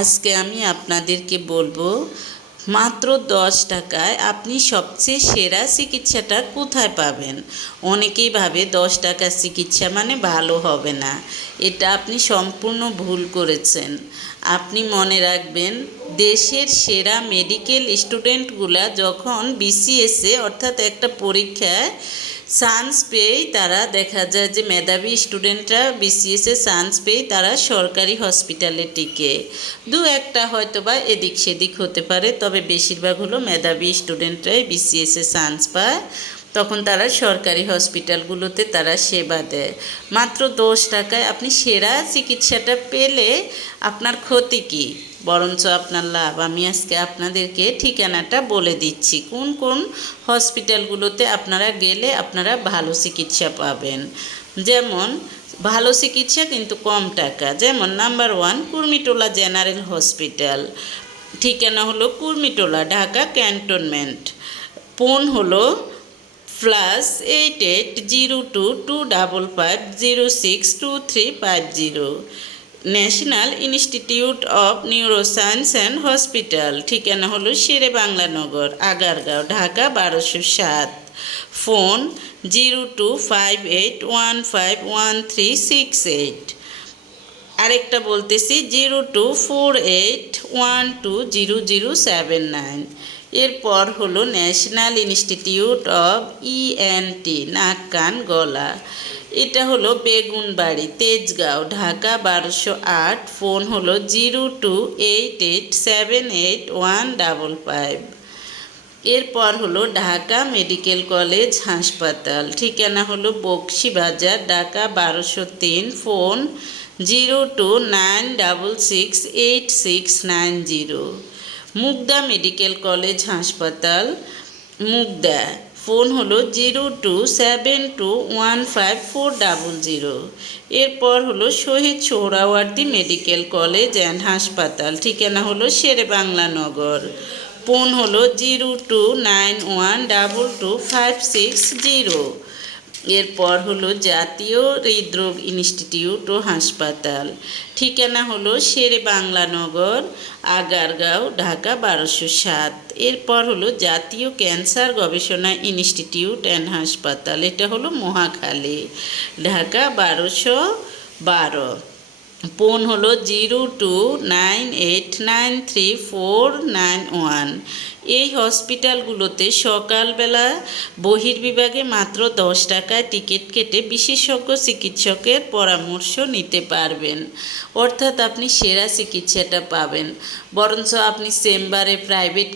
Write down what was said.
আজকে আমি আপনাদেরকে বলব, মাত্র দশ টাকায় আপনি সবচেয়ে সেরা চিকিৎসাটা কোথায় পাবেন? অনেকেই ভাবে দশ টাকার চিকিৎসা মানে ভালো হবে না। এটা আপনি সম্পূর্ণ ভুল করেছেন। আপনি মনে রাখবেন, দেশের সেরা মেডিকেল স্টুডেন্টগুলা যখন বিসিএসে অর্থাৎ একটা পরীক্ষায় চান্স পেয়েই তারা দেখা যায় যে মেধাবী স্টুডেন্টরা বিসিএসে চান্স পেয়ে তারা সরকারি হসপিটালে টিকে। দু একটা হয়তো বা এদিক সেদিক হতে পারে, তবে বেশিরভাগ হলো মেধাবী স্টুডেন্টরাই বিসিএসে চান্স পায়। তখন তারা সরকারি হসপিটালগুলোতে তারা সেবা দেয়। মাত্র দশ টাকায় আপনি সেরা চিকিৎসাটা পেলে আপনার ক্ষতি কী? বরঞ্চ আপনার লাভ। আমি আজকে আপনাদেরকে ঠিকানাটা বলে দিচ্ছি। কোন কোন হসপিটালগুলোতে আপনারা গেলে আপনারা ভালো চিকিৎসা পাবেন। যেমন, ভালো চিকিৎসা কিন্তু কম টাকা। যেমন, number one Kurmitola general hospital. ঠিকানা হলো কুর্মিটোলা, ঢাকা ক্যান্টনমেন্ট। ফোন হলো plus eight eight zero two two double five zero six two three five zero national institute of neuroscience and hospital ঠিকানা হলো শেরে বাংলানগর আগারগাঁও, ঢাকা বারোশো সাত। Phone zero two five eight one five one three six eight আরেকটা বলতেছি, zero two four eight one two zero zero seven nine. এরপর হলো national institute of ENT নাক কান গলা। এটা হলো বেগুনবাড়ি, তেজগাঁও, ঢাকা বারোশো আট। ফোন হলো zero two eight eight seven eight one double five. এরপর হলো ঢাকা মেডিকেল কলেজ হাসপাতাল। ঠিকানা হলো বক্সি বাজার ঢাকা বারোশো তিন, phone zero two nine double six eight six nine zero. Mugda medical college হাসপাতাল, মুগদা। ফোন হলো zero two seven two one five four double zero. এরপর হলো Shaheed Suhrawardy medical college and হাসপাতাল। ঠিকানা হলো শেরে বাংলা নগর। ফোন হলো zero two nine one double two five six zero. এরপর হলো জাতীয় হৃদরোগ ইনস্টিটিউট ও হাসপাতাল। ঠিকানা হলো শেরে বাংলানগর আগারগাঁও, ঢাকা বারোশো সাত। এরপর হলো জাতীয় ক্যান্সার গবেষণা ইনস্টিটিউট অ্যান্ড হাসপাতাল। এটা হলো মহাখালী, ঢাকা বারোশো বারো। ফোন হলো zero two nine eight nine three four nine one. এই হসপিটালগুলোতে সকালবেলা বহির্বিভাগে মাত্র দশ টাকায় টিকিট কেটে বিশেষজ্ঞ চিকিৎসকের পরামর্শ নিতে পারবেন। অর্থাৎ আপনি সেরা চিকিৎসাটা পাবেন। বরঞ্চ আপনি চেম্বারে প্রাইভেট